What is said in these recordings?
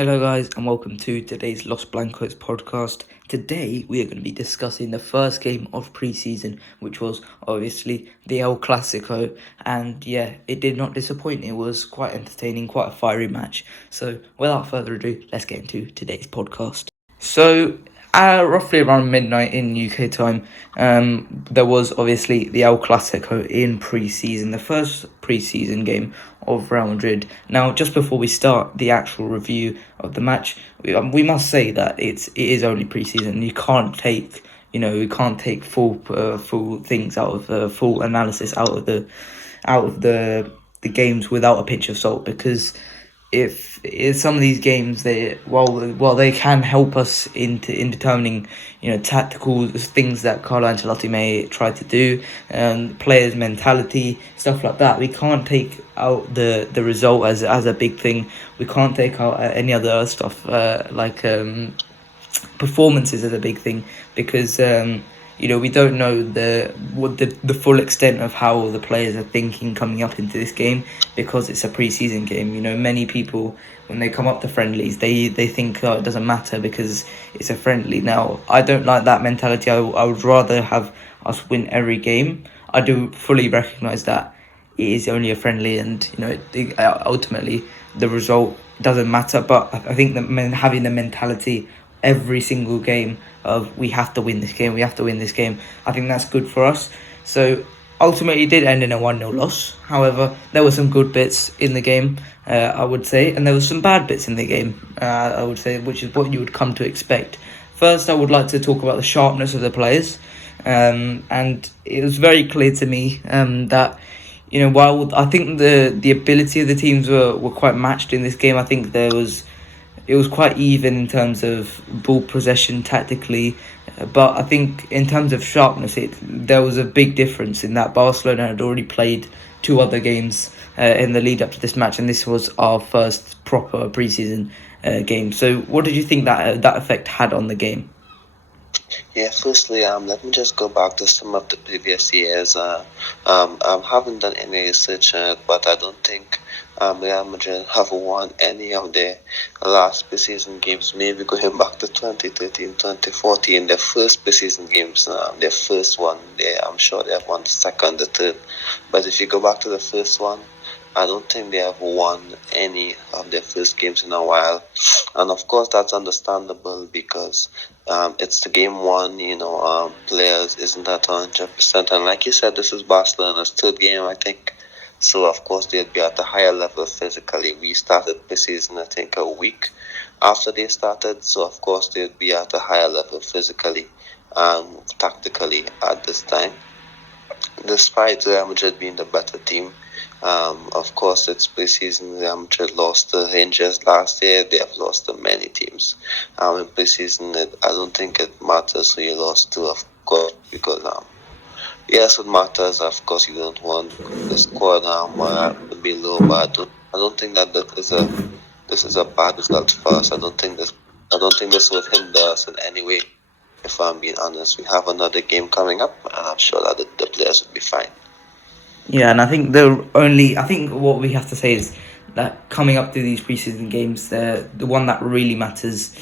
Hello guys and welcome to today's Los Blancos podcast. Today we are going to be discussing the first game of pre-season, which was obviously the El Clasico, and yeah, it did not disappoint. It was quite entertaining, quite a fiery match. So without further ado, let's get into today's podcast. So roughly around midnight in UK time, there was obviously the El Clasico in pre-season, the first pre-season game of Real Madrid. Now, just before we start the actual review of the match, we must say that it is only pre-season. You can't take full things out of full analysis out of the games without a pinch of salt, because if some of these games, while they can help us in determining tactical things that Carlo Ancelotti may try to do, players' mentality, stuff like that, we can't take out the result as a big thing. We can't take out any other stuff like performances as a big thing, because we don't know the full extent of how the players are thinking coming up into this game, because it's a pre-season game. Many people, when they come up to friendlies, they think, it doesn't matter because it's a friendly. Now, I don't like that mentality. I would rather have us win every game. I do fully recognise that it is only a friendly, and ultimately the result doesn't matter. But I think that having the mentality every single game of we have to win this game, I think that's good for us. So ultimately it did end in a 1-0 loss. However, there were some good bits in the game, I would say, and there were some bad bits in the game, I would say, which is what you would come to expect. First, I would like to talk about the sharpness of the players, and it was very clear to me that while I think the ability of the teams were quite matched in this game, I think it was quite even in terms of ball possession tactically, but I think in terms of sharpness, there was a big difference in that Barcelona had already played 2 other games in the lead up to this match, and this was our first proper pre-season game. So what did you think that effect had on the game? Yeah, firstly, let me just go back to some of the previous years. I haven't done any research on it, but I don't think Real Madrid have won any of their last preseason games, maybe going back to 2013, 2014, their first preseason games, their first one. I'm sure they have won the second, the third. But if you go back to the first one, I don't think they have won any of their first games in a while. And of course, that's understandable because it's the game one, players isn't at 100%. And like you said, this is Barcelona's third game, I think. So, of course, they'd be at a higher level physically. We started preseason, I think, a week after they started. So, of course, they'd be at a higher level physically and tactically at this time. Despite Real Madrid being the better team, of course, it's preseason. Real Madrid lost to Rangers last year. They have lost to many teams. In preseason, I don't think it matters who you lost to, of course, because yes, it matters. Of course, you don't want the squad to be low, but I don't think that this is a bad result for us. I don't think this will hinder us in any way. If I'm being honest, we have another game coming up, and I'm sure that the players will be fine. Yeah, and I think what we have to say is that coming up to these preseason games, the one that really matters,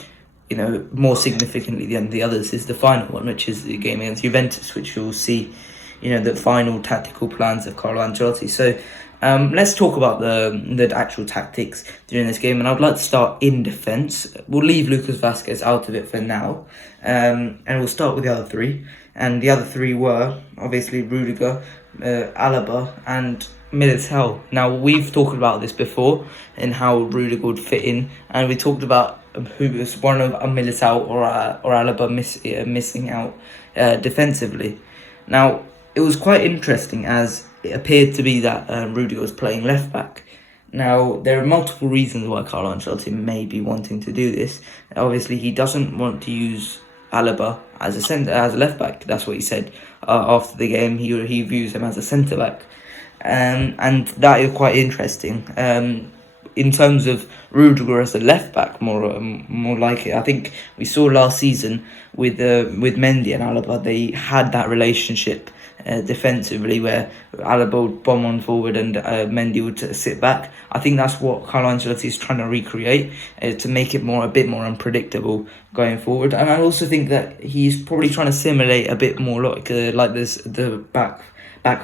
more significantly than the others, is the final one, which is the game against Juventus, which you'll see, the final tactical plans of Carlo Ancelotti. So let's talk about the actual tactics during this game, and I'd like to start in defence. We'll leave Lucas Vazquez out of it for now, and we'll start with the other 3. And the other 3 were obviously Rudiger, Alaba and Militao. Now, we've talked about this before and how Rudiger would fit in, and we talked about who was one of Militao or Alaba missing out defensively. Now, it was quite interesting, as it appeared to be that Rudiger was playing left back. Now, there are multiple reasons why Carlo Ancelotti may be wanting to do this. Obviously, he doesn't want to use Alaba as a left back. That's what he said after the game. He views him as a centre back, and that is quite interesting. In terms of Rudiger as a left back, more like it, I think we saw last season with Mendy and Alaba, they had that relationship defensively, where Alaba would bomb on forward and Mendy would sit back. I think that's what Carlo Ancelotti is trying to recreate, to make it a bit more unpredictable going forward. And I also think that he's probably trying to simulate a bit more like this the back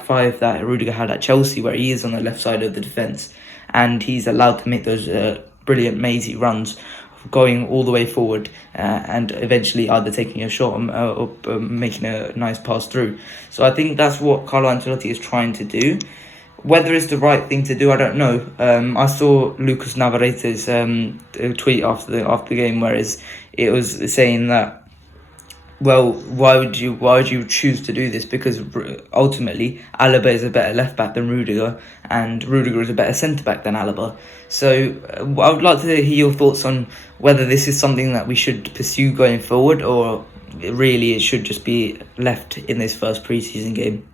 five that Rudiger had at Chelsea, where he is on the left side of the defence, and he's allowed to make those brilliant mazy runs, going all the way forward, and eventually either taking a shot or making a nice pass through. So I think that's what Carlo Ancelotti is trying to do. Whether it's the right thing to do, I don't know. I saw Lucas Navarrete's tweet after the game, whereas it was saying that, well, why would you choose to do this? Because ultimately, Alaba is a better left back than Rudiger, and Rudiger is a better centre back than Alaba. So I would like to hear your thoughts on whether this is something that we should pursue going forward, or really it should just be left in this first pre-season game.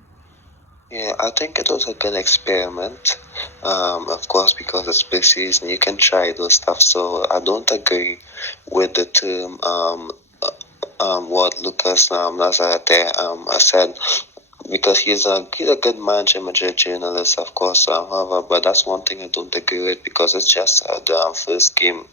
Yeah, I think it was a good experiment. Of course, because it's pre-season, you can try those stuff. So I don't agree with the term what Lucas Nazarete said, because he's a good Madrid journalist, of course. However, but that's one thing I don't agree with, because it's just the first game.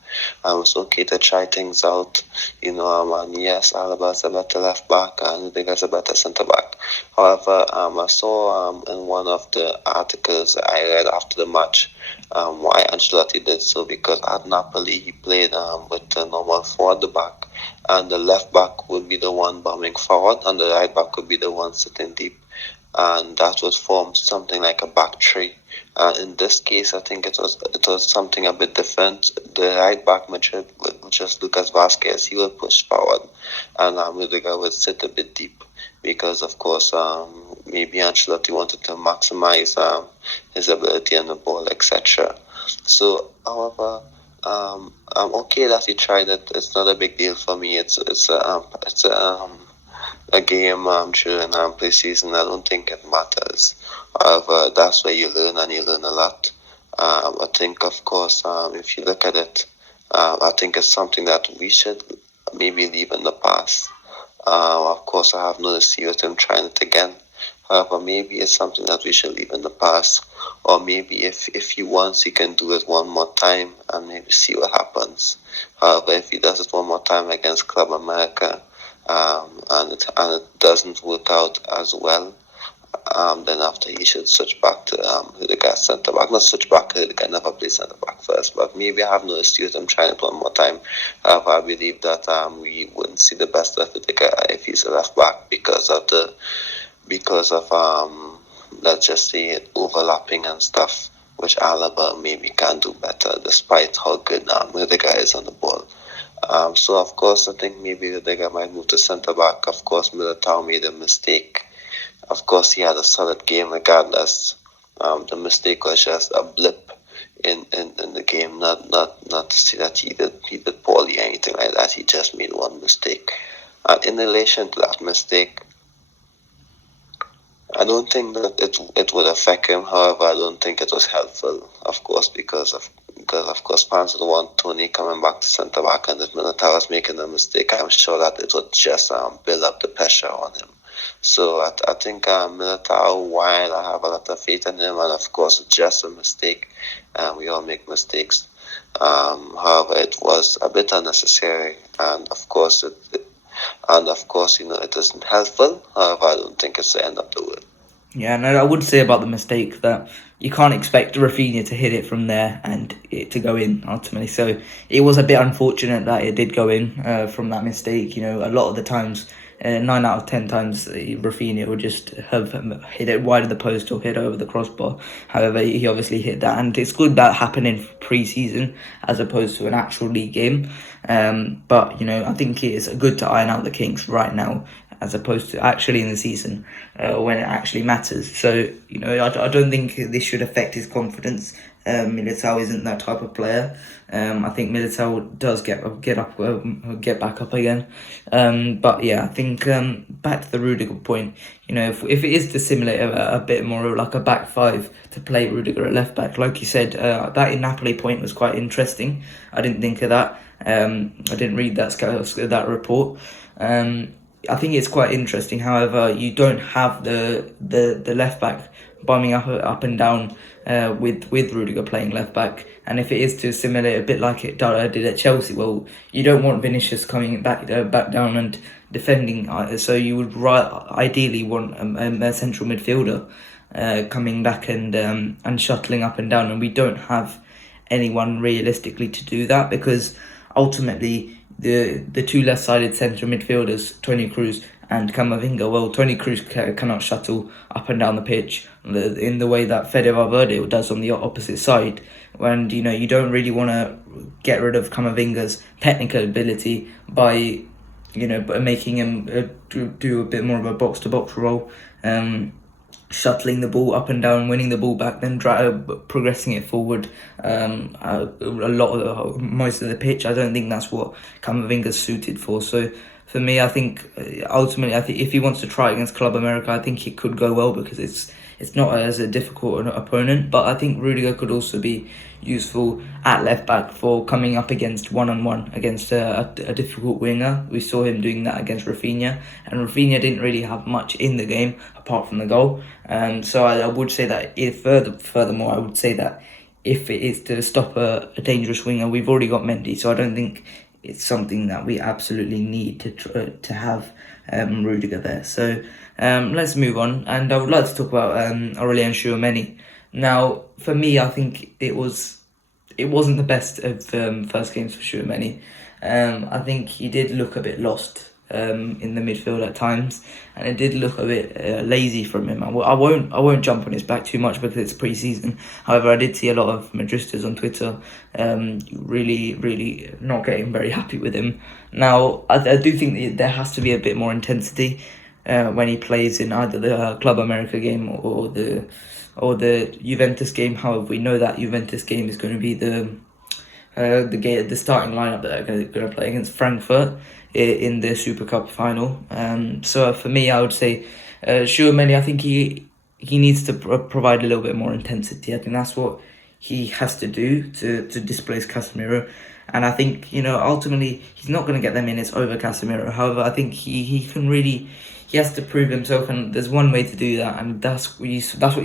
It's okay to try things out, and yes, Alaba's a better left back and Rudiger's a better centre back. However, I saw in one of the articles I read after the match why Ancelotti did so, because at Napoli he played with the normal 4 at the back, and the left back would be the one bombing forward, and the right back would be the one sitting deep, and that would form something like a back three. In this case, I think it was something a bit different. The right back, Madrid, with just Lucas Vazquez, he would push forward, and Rudiger would sit a bit deep, because of course maybe Ancelotti wanted to maximize his ability on the ball, etc. So, however, I'm okay that he tried it. It's not a big deal for me. It's a game during pre-season. I don't think it matters. However, that's where you learn, and you learn a lot. I think, of course, if you look at it, I think it's something that we should maybe leave in the past. Of course, I have no issue with him trying it again. However, maybe it's something that we should leave in the past. Or maybe if he wants, he can do it one more time and maybe see what happens. However, if he does it one more time against Club America, and it doesn't work out as well, then after he should switch back to Rudiger centre back. Not switch back, Rudiger never play centre back first, but maybe I have no issue with him trying it one more time. I believe that we wouldn't see the best of Rudiger if he's a left back, because of let's just say it, overlapping and stuff, which Alaba maybe can do better, despite how good Rudiger is on the ball. So of course I think maybe Rudiger might move to centre back. Of course, Militao made a mistake. Of course, he had a solid game regardless. The mistake was just a blip in the game, not to say that he did poorly or anything like that. He just made one mistake. And in relation to that mistake, I don't think that it would affect him. However, I don't think it was helpful, of course, because of course fans would want Tony coming back to centre back, and if Militao was making a mistake, I'm sure that it would just build up the pressure on him. So I think Militao, while I have a lot of faith in him, and of course it's just a mistake, and we all make mistakes. However, it was a bit unnecessary, and of course it isn't helpful. However, I don't think it's the end of the world. Yeah, and I would say about the mistake that you can't expect Rafinha to hit it from there and it to go in ultimately. So it was a bit unfortunate that it did go in from that mistake. A lot of the times, 9 out of 10 times, Rafinha would just have hit it wide of the post or hit over the crossbar. However, he obviously hit that, and it's good that happened in pre-season as opposed to an actual league game. But I think it is good to iron out the kinks right now, as opposed to actually in the season when it actually matters. So I don't think this should affect his confidence. Militao isn't that type of player. I think Militao does get back up again. But yeah, I think back to the Rudiger point. If it is to simulate a bit more like a back five to play Rudiger at left back, like you said, that in Napoli point was quite interesting. I didn't think of that. I didn't read that report. I think it's quite interesting. However, you don't have the left back bombing up and down with Rudiger playing left back. And if it is to simulate a bit like it did at Chelsea, well, you don't want Vinicius coming back down and defending. So you would ideally want a central midfielder coming back and shuttling up and down. And we don't have anyone realistically to do that, because ultimately the two left-sided central midfielders, Toni Kroos and Camavinga, well, Toni Kroos cannot shuttle up and down the pitch in the way that Fede Valverde does on the opposite side. And you don't really want to get rid of Camavinga's technical ability by making him do a bit more of a box-to-box role, shuttling the ball up and down, winning the ball back, then progressing it forward most of the pitch. I don't think that's what Camavinga's suited for. So for me, I think ultimately, if he wants to try against Club America, I think it could go well, because it's not as a difficult an opponent. But I think Rudiger could also be useful at left back for coming up against one-on-one against a difficult winger. We saw him doing that against Rafinha, and Rafinha didn't really have much in the game apart from the goal. So I would say that furthermore, I would say that if it is to stop a dangerous winger, we've already got Mendy, so I don't think it's something that we absolutely need to have Rudiger there. So let's move on, and I would like to talk about Aurelien Tchouameni. Now, for me, I think it wasn't the best of first games for Tchouameni. I think he did look a bit lost in the midfield at times, and it did look a bit lazy from him. I won't jump on his back too much because it's pre-season. However, I did see a lot of Madristas on Twitter really not getting very happy with him. Now, I do think that there has to be a bit more intensity when he plays in either the Club America game or the Juventus game. However, we know that Juventus game is going to be the starting lineup that they're going to play against Frankfurt in the Super Cup final. So for me, I would say Tchouameni, I think he needs to provide a little bit more intensity. I think that's what he has to do to displace Casemiro. And I think, ultimately, he's not going to get the minutes over Casemiro. However, I think he has to prove himself, and there's one way to do that, and that's what you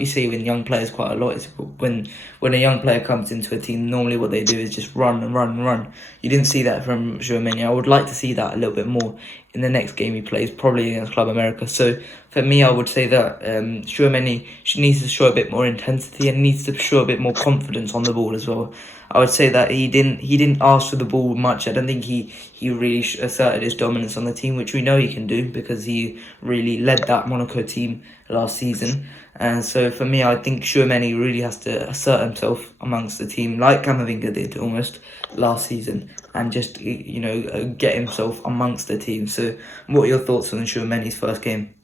see with young players quite a lot. Is when a young player comes into a team, normally what they do is just run and run and run. You didn't see that from Tchouameni. I would like to see that a little bit more in the next game he plays, probably against Club America. So for me, I would say that Tchouameni needs to show a bit more intensity and needs to show a bit more confidence on the ball as well. I would say that he didn't ask for the ball much. I don't think he really asserted his dominance on the team, which we know he can do because he really led that Monaco team last season. And so for me, I think Tchouameni really has to assert himself amongst the team, like Camavinga did almost last season, and just get himself amongst the team. So what are your thoughts on Tchouameni's first game?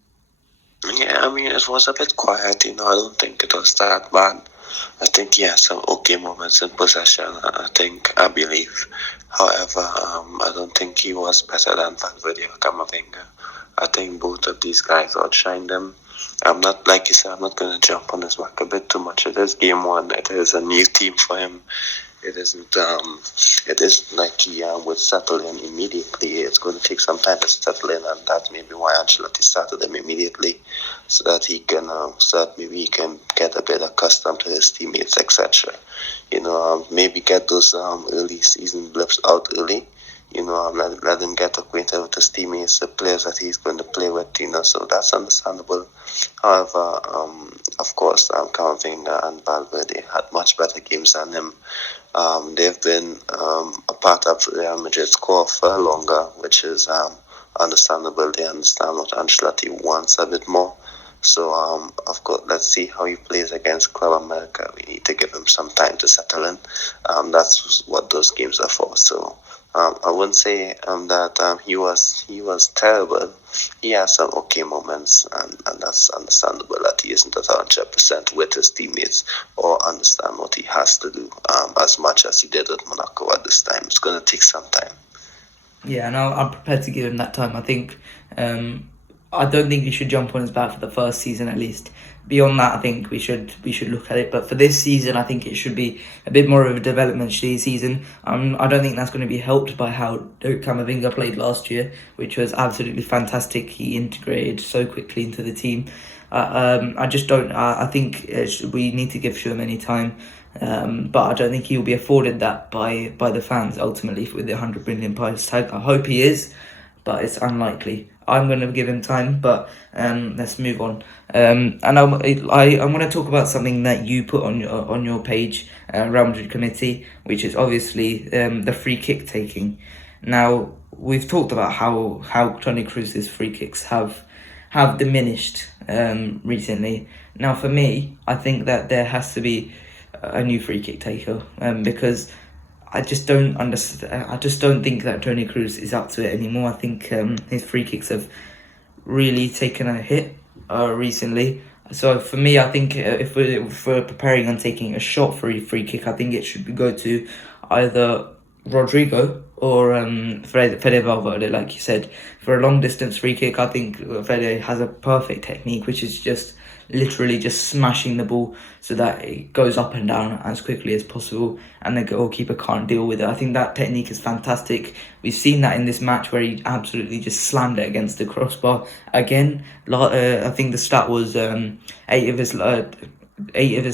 Yeah, I mean, it was a bit quiet, I don't think it was that bad. I think he had some okay moments in possession, I believe. However, I don't think he was better than Valverde or Camavinga. I think both of these guys outshined him. I'm not, like you said, I'm not going to jump on his back a bit too much. It is game one. It is a new team for him. It isn't like he would settle in immediately. It's going to take some time to settle in, and that's maybe why Ancelotti started him immediately, so that he can maybe he can get a bit accustomed to his teammates, etc. Maybe get those early season blips out early. Let him get acquainted with his teammates, the players that he's going to play with. So that's understandable. However, of course, Camavinga and Valverde had much better games than him. They've been a part of Real Madrid's core for longer, which is understandable. They understand what Ancelotti wants a bit more. So, of course, let's see how he plays against Club America. We need to give him some time to settle in. That's what those games are for. So, I wouldn't say that he was terrible. He has some okay moments, and that's understandable that he isn't at 100% with his teammates or understand what he has to do as much as he did at Monaco at this time. It's going to take some time. Yeah, and I'm prepared to give him that time. I think I don't think we should jump on his back for the first season at least. Beyond that, I think we should look at it. But for this season, I think it should be a bit more of a development season. I don't think that's going to be helped by how Camavinga played last year, which was absolutely fantastic. He integrated so quickly into the team. I just don't. I think we need to give Tchouaméni time. But I don't think he'll be afforded that by the fans ultimately with the £100 million price tag. I hope he is, but it's unlikely. I'm going to give him time, but let's move on. And I'm going to talk about something that you put on your page, Real Madrid Committee, which is obviously the free kick taking. Now, we've talked about how Toni Kroos's free kicks have diminished recently. Now, for me, I think that there has to be a new free kick taker because I just don't understand. I just don't think that Toni Kroos is up to it anymore. I think his free kicks have really taken a hit recently. So for me, I think if we're preparing on taking a shot for a free kick, I think it should go to either Rodrigo or Fede Valverde, like you said. For a long distance free kick, I think Fede has a perfect technique, which is just literally just smashing the ball so that it goes up and down as quickly as possible and the goalkeeper can't deal with it. I think that technique is fantastic. We've seen that in this match where he absolutely just slammed it against the crossbar again. I think the stat was 8 of his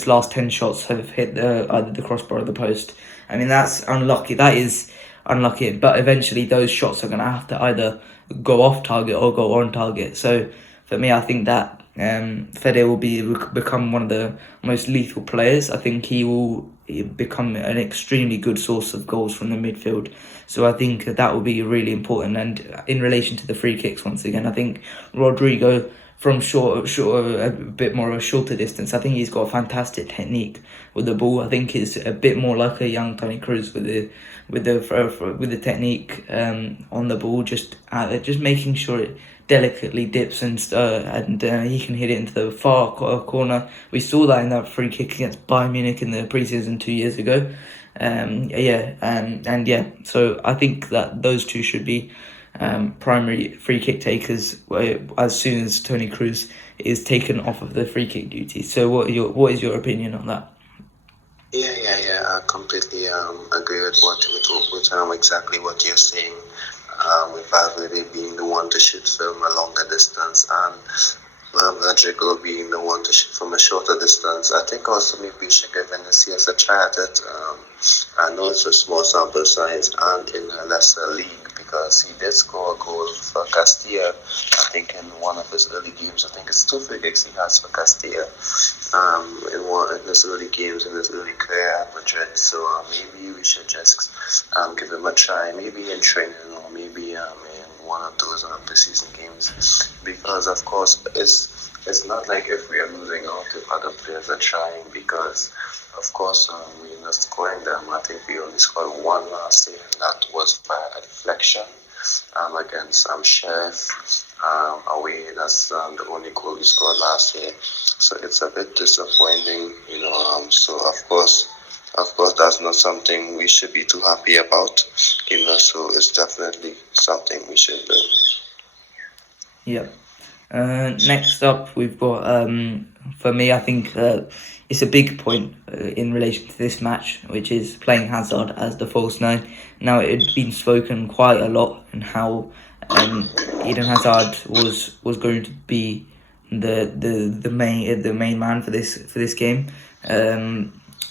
last 10 shots have hit either the crossbar or the post. I mean, that's unlucky. That is unlucky, but eventually those shots are going to have to either go off target or go on target. So for me, I think that Fede will become one of the most lethal players. I think he will become an extremely good source of goals from the midfield. So I think that will be really important. And in relation to the free kicks, once again, I think Rodrigo from short, a bit more of a shorter distance, I think he's got a fantastic technique with the ball. I think he's a bit more like a young Toni Kroos with the technique on the ball, just making sure it delicately dips and he can hit it into the far corner. We saw that in that free kick against Bayern Munich in the preseason 2 years ago. So I think that those two should be primary free kick takers as soon as Toni Kroos is taken off of the free kick duty. So what is your opinion on that? Yeah. I completely agree with exactly what you're saying. With Valverde being the one to shoot from a longer distance and Rodrigo being the one to shoot from a shorter distance. I think also maybe we should give Vinicius a try at it. I know it's a small sample size and in a lesser league because he did score a goal for Castilla, I think in one of his early games. I think it's 2 free kicks he has for Castilla in his early games, in his early career at Madrid. So maybe we should just give him a try, maybe in training or maybe in one of those preseason games, because of course it's not like if we are losing out if other players are trying, because of course we're not scoring them. I think we only scored one last year, and that was by a deflection against Sheriff away. That's the only goal we scored last year, so it's a bit disappointing, so of course that's not something we should be too happy about, so it's definitely something we should do. Yeah. Next up, we've got, for me, I think it's a big point in relation to this match, which is playing Hazard as the false 9. Now, it had been spoken quite a lot on how Eden Hazard was going to be the main man for this game.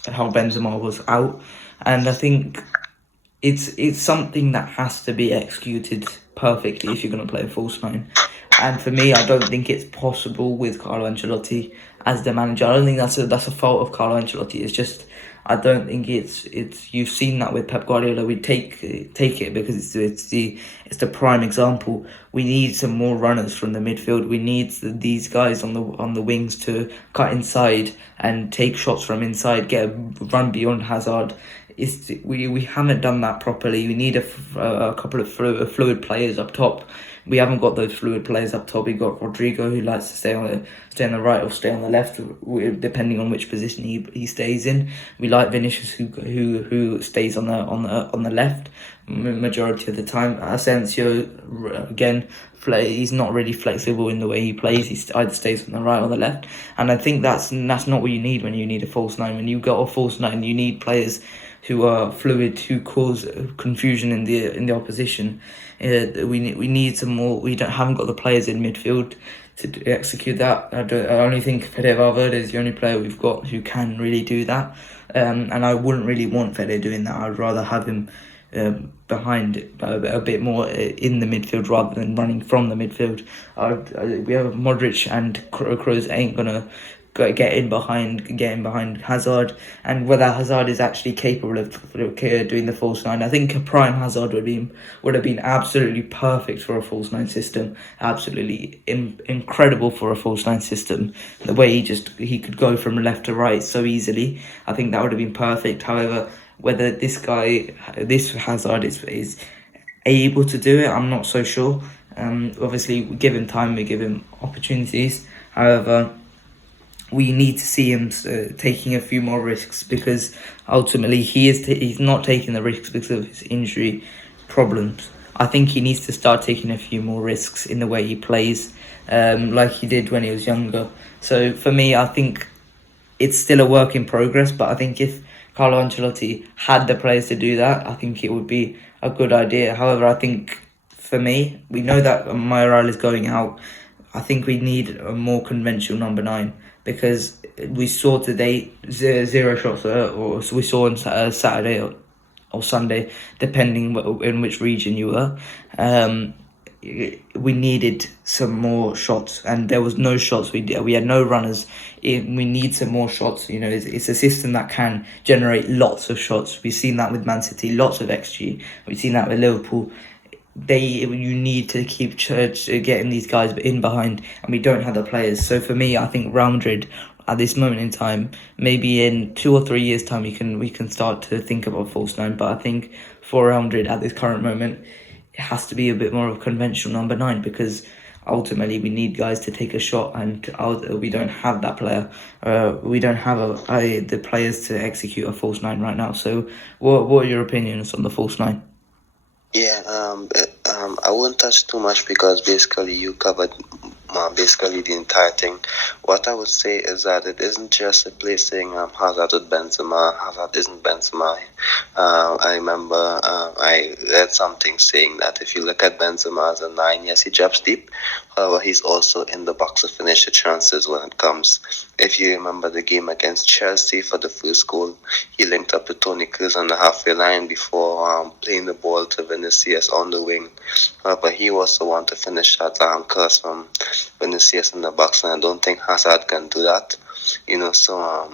How Benzema was out, and I think it's something that has to be executed perfectly if you're going to play a false 9. And for me, I don't think it's possible with Carlo Ancelotti as the manager. I don't think that's a fault of Carlo Ancelotti. It's just I don't think it's you've seen that with Pep Guardiola. We take it because it's the prime example. We need some more runners from the midfield. We need these guys on the wings to cut inside and take shots from inside, run beyond Hazard. We haven't done that properly. We need a couple of fluid players up top We haven't got those fluid players up top. We've got Rodrigo, who likes to stay on the right or stay on the left, depending on which position he stays in. We like Vinicius, who stays on the left majority of the time. Asensio, again, he's not really flexible in the way he plays. He either stays on the right or the left, and I think that's not what you need when you need a false nine. When you've got a false nine, you need players who are fluid, who cause confusion in the opposition. We need some more. Haven't got the players in midfield to execute that. I only think Fede Valverde is the only player we've got who can really do that. And I wouldn't really want Fede doing that. I'd rather have him behind a bit more in the midfield rather than running from the midfield. We have Modric and Kroos ain't gonna getting behind Hazard, and whether Hazard is actually capable of doing the false nine. I think a prime Hazard would have been absolutely perfect for a false nine system, absolutely incredible for a false nine system. The way he could go from left to right so easily, I think that would have been perfect. However, whether this Hazard is able to do it, I'm not so sure. Obviously, we give him time, we give him opportunities. However, we need to see him taking a few more risks, because ultimately he's not taking the risks because of his injury problems. I think he needs to start taking a few more risks in the way he plays, like he did when he was younger. So for me, I think it's still a work in progress, but I think if Carlo Ancelotti had the players to do that, I think it would be a good idea. However, I think for me, we know that Mayoral is going out. I think we need a more conventional number 9, because we saw today 0 shots, or we saw on Saturday or Sunday, depending in which region you were. We needed some more shots, and there was no shots. We had no runners. We need some more shots. It's a system that can generate lots of shots. We've seen that with Man City, lots of XG. We've seen that with Liverpool. You need to keep getting these guys in behind, and we don't have the players. So for me, I think Real Madrid at this moment in time, maybe in 2 or 3 years' time, we can start to think about false 9. But I think for Real Madrid at this current moment, it has to be a bit more of a conventional number 9, because ultimately we need guys to take a shot, and we don't have that player. We don't have the players to execute a false 9 right now. So what are your opinions on the false 9? Yeah, I won't touch too much because basically you covered basically the entire thing. What I would say is that it isn't just replacing Hazard with Benzema. Hazard isn't Benzema. I remember I read something saying that if you look at Benzema as a 9, yes, he drops deep. However, he's also in the box to finish the chances when it comes. If you remember the game against Chelsea for the first goal, he linked up with Toni Kroos on the halfway line before playing the ball to Vinicius on the wing. But he was the one to finish that cross from Vinicius in the box, and I don't think Hazard can do that. So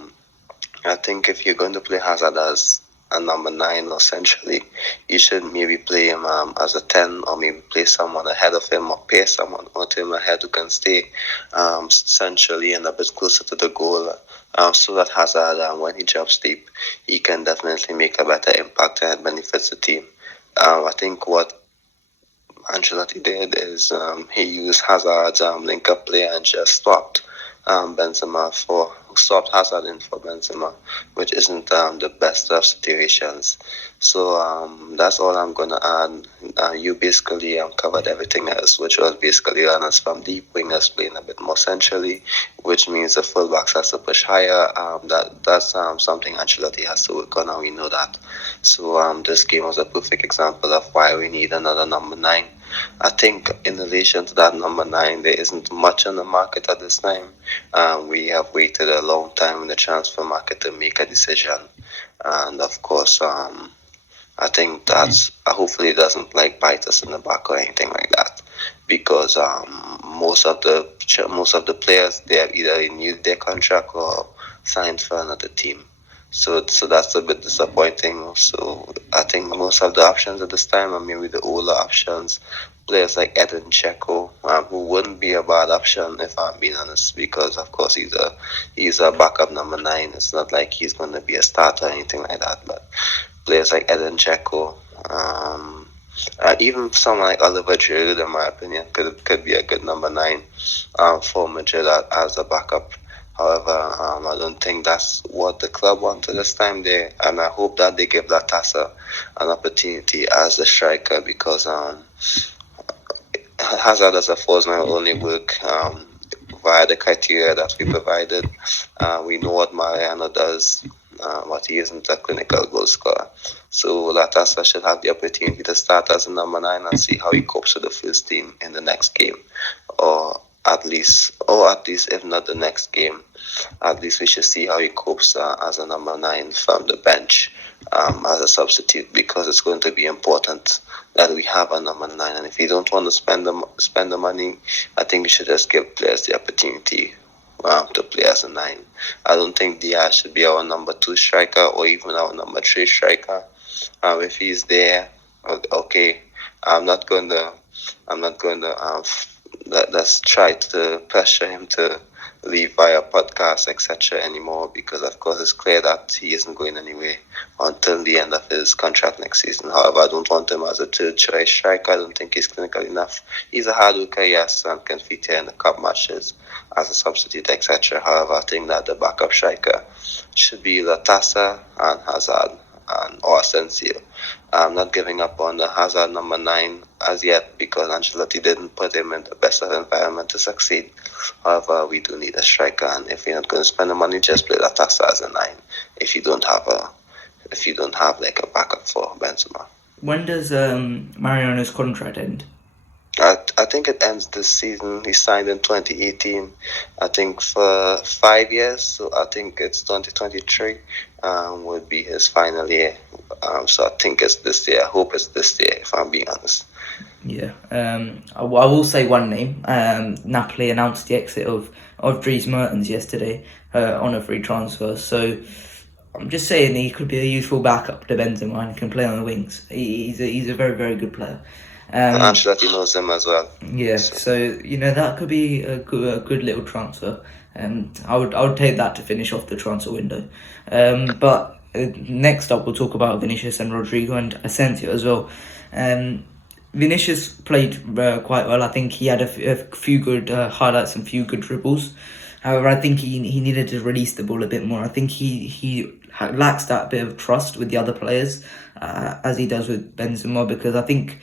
I think if you're going to play Hazard as a number 9, essentially, you should maybe play him as a 10, or maybe play someone ahead of him, or pay someone out him ahead who can stay centrally and a bit closer to the goal, so that Hazard, when he drops deep, he can definitely make a better impact and it benefits the team. I think what Ancelotti did is he used Hazard's link-up play and just swapped Hazard in for Benzema, which isn't the best of situations. So that's all I'm going to add. You basically covered everything else, which was basically runners from deep, wingers playing a bit more centrally, which means the fullbacks has to push higher. That's something Ancelotti has to work on, and we know that. So this game was a perfect example of why we need another number 9. I think in relation to that number 9, there isn't much on the market at this time. We have waited a long time in the transfer market to make a decision, and of course, I think that's hopefully it doesn't bite us in the back or anything like that, because most of the players, they have either renewed their contract or signed for another team. So that's a bit disappointing. So I think most of the options at this time are maybe the older options, players like Edin Dzeko, who wouldn't be a bad option if I'm being honest, because of course he's a backup number 9. It's not like he's going to be a starter or anything like that. But players like Edin Dzeko, Even someone like Oliver Giroud, in my opinion, could be a good number 9 for Madrid as a backup. However, I don't think that's what the club wanted this time there, and I hope that they give Latasa an opportunity as a striker because Hazard as a false nine will only work via the criteria that we provided. We know what Mariano does, but he isn't a clinical goal scorer. So Latasa should have the opportunity to start as a number 9 and see how he copes with the first team in the next game, or at least if not the next game, at least we should see how he copes as a number 9 from the bench as a substitute, because it's going to be important that we have a number 9. And if you don't want to spend the money, I think we should just give players the opportunity to play as a 9. I don't think Diaz should be our number 2 striker or even our number 3 striker. If he's there, okay, I'm not going to let's try to pressure him to leave via podcast, etc. anymore, because of course it's clear that he isn't going anywhere until the end of his contract next season. However, I don't want him as a third choice striker. I don't think he's clinical enough. He's a hard worker, yes, and can fit in the cup matches as a substitute, etc. However, I think that the backup striker should be Latasa and Hazard or Asensio. I'm not giving up on the Hazard number 9 as yet because Ancelotti didn't put him in the best of environment to succeed. However, we do need a striker, and if you're not going to spend the money, just play Latasa as a 9. If you don't have like a backup for Benzema. When does Mariano's contract end? I think it ends this season. He signed in 2018, I think for 5 years, so I think it's 2023 would be his final year. So I think it's this year. I hope it's this year, if I'm being honest. Yeah, I will say one name. Napoli announced the exit of Dries Mertens yesterday on a free transfer. So I'm just saying he could be a useful backup to Benzema and can play on the wings. He's a very, very good player. And Ancelotti knows him as well. Yeah, so that could be a good little transfer. I would take that to finish off the transfer window. But next up, we'll talk about Vinicius and Rodrigo and Asensio as well. Vinicius played quite well. I think he had a few good highlights and few good dribbles. However, I think he needed to release the ball a bit more. I think he lacks that bit of trust with the other players as he does with Benzema, because I think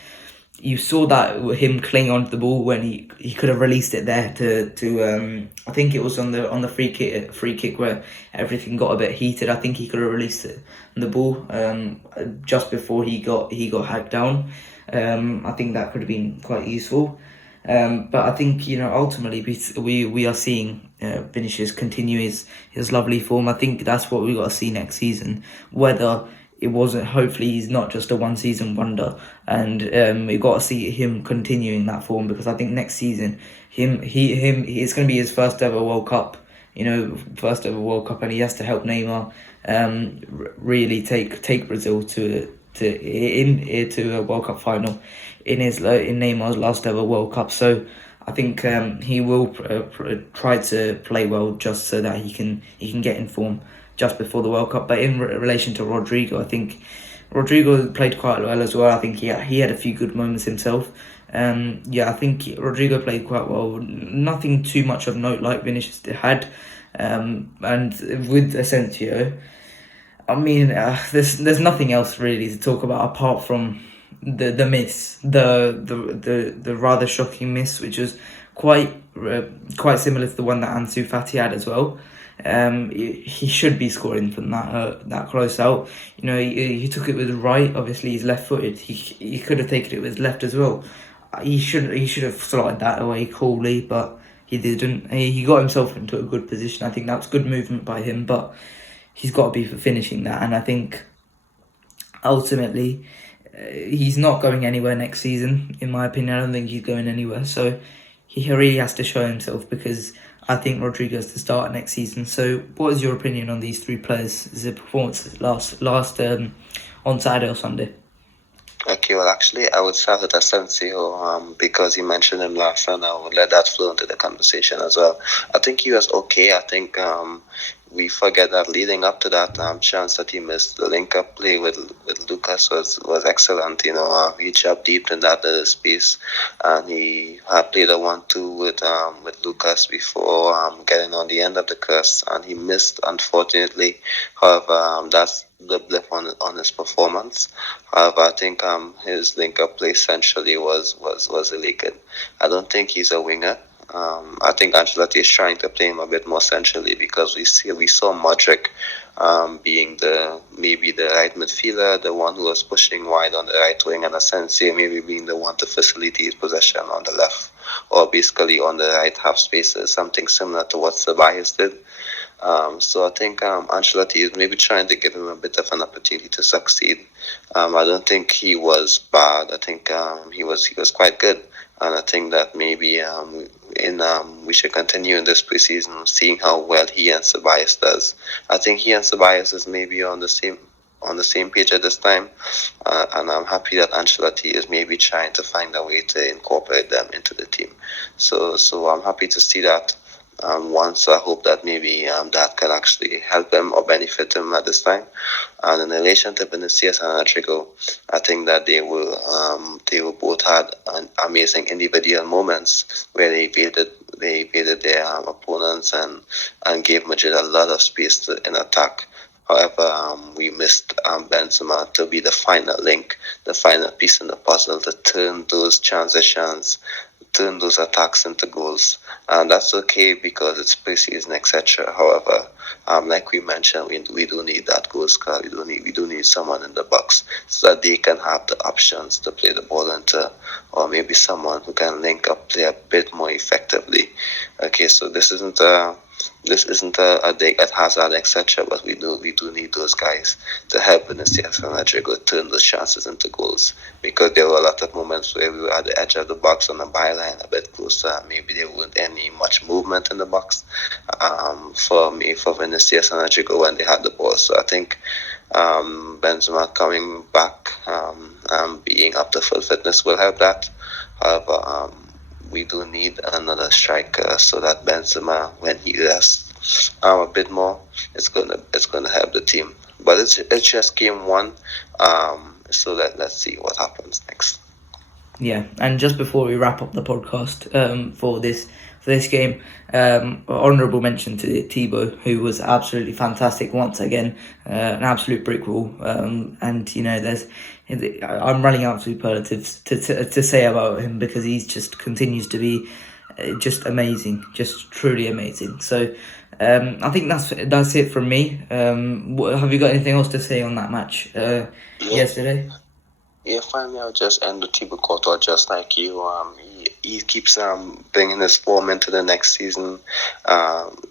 you saw that with him clinging onto the ball when he could have released it there to I think it was on the free kick where everything got a bit heated. I think he could have released it on the ball just before he got hacked down. I think that could have been quite useful. But I think ultimately we are seeing Vinicius continue his lovely form. I think that's what we got to see next season. Whether it wasn't, hopefully he's not just a one season wonder, and we got to see him continuing that form, because I think next season it's going to be his first ever World Cup. First ever World Cup, and he has to help Neymar really take Brazil to a World Cup final in Neymar's last ever World Cup. So I think he will try to play well just so that he can get in form just before the World Cup. But in relation to Rodrigo, I think Rodrigo played quite well as well. I think he had a few good moments himself. I think Rodrigo played quite well. Nothing too much of note like Vinicius had. And with Asensio, I mean, there's nothing else really to talk about apart from the miss, the rather shocking miss, which was quite similar to the one that Ansu Fati had as well. He should be scoring from that close out. He took it with right. Obviously, he's left-footed. He could have taken it with left as well. He should have slotted that away coolly, but he didn't. He got himself into a good position. I think that was good movement by him, but he's got to be for finishing that. And I think ultimately he's not going anywhere next season, in my opinion. I don't think he's going anywhere. So he really has to show himself, because I think Rodrigo has to start next season. So what is your opinion on these three players' performances last on Saturday or Sunday? Okay, well, actually, I would start with Asensio because you mentioned him last, and I would let that flow into the conversation as well. I think he was okay. I think we forget that leading up to that chance that he missed, the link-up play with Lucas was excellent. He jumped deep in that little space, and he had played a 1-2 with Lucas before getting on the end of the cross, and he missed, unfortunately. However, that's the blip on his performance. However, I think his link-up play essentially was really good. I don't think he's a winger. I think Ancelotti is trying to play him a bit more centrally, because we saw Modric being maybe the right midfielder, the one who was pushing wide on the right wing, and Asensio maybe being the one to facilitate possession on the left, or basically on the right half spaces, something similar to what Ceballos did. So I think Ancelotti is maybe trying to give him a bit of an opportunity to succeed. I don't think he was bad. I think he was quite good, and I think that maybe we should continue in this preseason, seeing how well he and Ceballos does. I think he and Ceballos is maybe on the same page at this time, and I'm happy that Ancelotti is maybe trying to find a way to incorporate them into the team. So I'm happy to see that. Once I hope that maybe that can actually help him or benefit him at this time. And in relation to Vinicius and Rodrigo, I think that they will both had amazing individual moments where they evaded their opponents and gave Madrid a lot of space in attack. However, we missed Benzema to be the final link, the final piece in the puzzle to turn those transitions, turn those attacks into goals. And that's okay because it's preseason, etc. However, like we mentioned, we do need that goal scorer. We do need someone in the box so that they can have the options to play the ball into, or maybe someone who can link up, play a bit more effectively. Okay, so this isn't a dig at Hazard, etc. But we do need those guys to help Vinicius and Rodrigo turn those chances into goals, because there were a lot of moments where we were at the edge of the box on the byline, a bit closer. Maybe there wasn't any much movement in the box for Vinicius and Rodrigo when they had the ball. So I think Benzema coming back being up to full fitness will help that. However, we do need another striker so that Benzema, when he rests a bit more, it's gonna help the team. But it's just game one, so let's see what happens next. Yeah, and just before we wrap up the podcast for this game, honourable mention to Thibaut, who was absolutely fantastic once again, an absolute brick wall. And I'm running out of superlatives to say about him, because he's just continues to be just amazing, just truly amazing. So I think that's it from me. Have you got anything else to say on that match yesterday? Yeah, finally, I'll just end with Thibaut Courtois, just like you. He keeps bringing his form into the next season,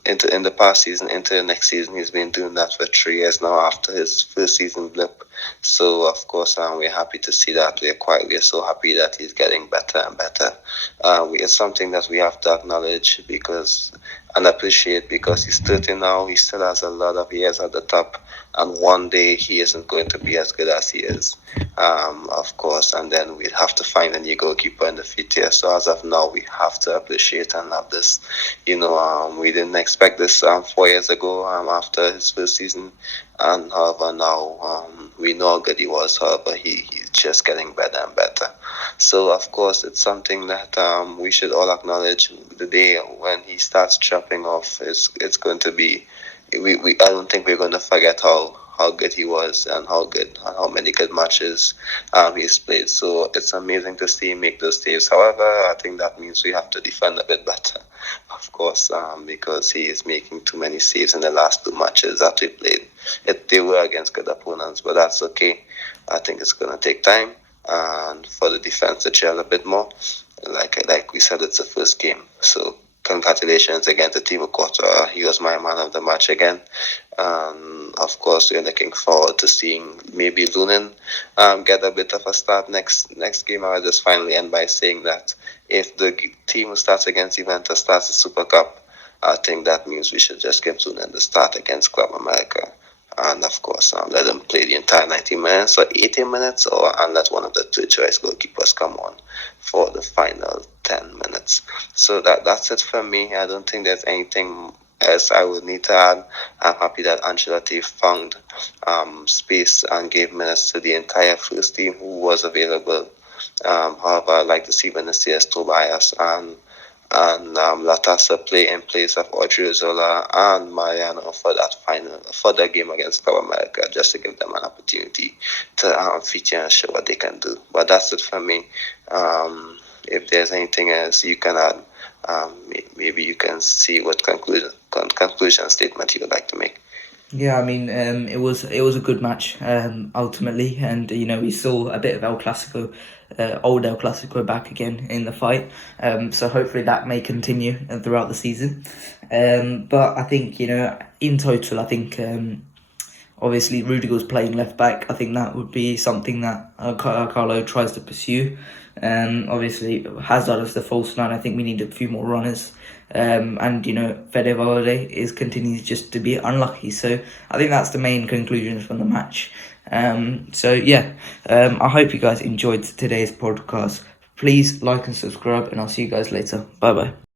in the past season, into the next season. He's been doing that for 3 years now after his first season blip. So, of course, we're happy to see that. We're so happy that he's getting better and better. It's something that we have to acknowledge and appreciate, because he's 30 now. He still has a lot of years at the top, and one day he isn't going to be as good as he is, of course, and then we'd have to find a new goalkeeper in the future. So as of now, we have to appreciate and love this. We didn't expect this 4 years ago after his first season, and however now we know how good he was. However, he's just getting better and better. So of course, it's something that we should all acknowledge. The day when he starts dropping off, it's going to be. I don't think we're going to forget how good he was and how many good matches he's played. So it's amazing to see him make those saves. However, I think that means we have to defend a bit better, of course, because he is making too many saves in the last 2 matches that we played. They were against good opponents, but that's okay. I think it's going to take time and for the defense to gel a bit more. Like we said, it's the first game, so congratulations again to Thibaut Courtois. He was my man of the match again. Of course, we're looking forward to seeing maybe Lunin get a bit of a start next game. I'll just finally end by saying that if the team who starts against Juventus starts the Super Cup, I think that means we should just give Lunin the start against Club America. And of course, let them play the entire 90 minutes or 80 minutes, and let one of the 2 choice goalkeepers come on for the final 10 minutes. So that's it for me. I don't think there's anything as I would need to add, I'm happy that Ancelotti found space and gave minutes to the entire first team who was available. However, I'd like to see Vinicius, Tobias, and Latasa play in place of Odriozola and Mariano for that game against Club America, just to give them an opportunity to feature and show what they can do. But that's it for me. If there's anything else you can add, maybe you can see what conclusion statement you would like to make. Yeah, I mean, it was a good match ultimately, and we saw a bit of old El Clasico back again in the fight. So hopefully that may continue throughout the season. But I think in total, I think obviously Rudiger's playing left back. I think that would be something that Carlo tries to pursue. Obviously Hazard as the false nine. I think we need a few more runners. And Fede Valverde continues just to be unlucky. So I think that's the main conclusions from the match. I hope you guys enjoyed today's podcast. Please like and subscribe, and I'll see you guys later. Bye bye.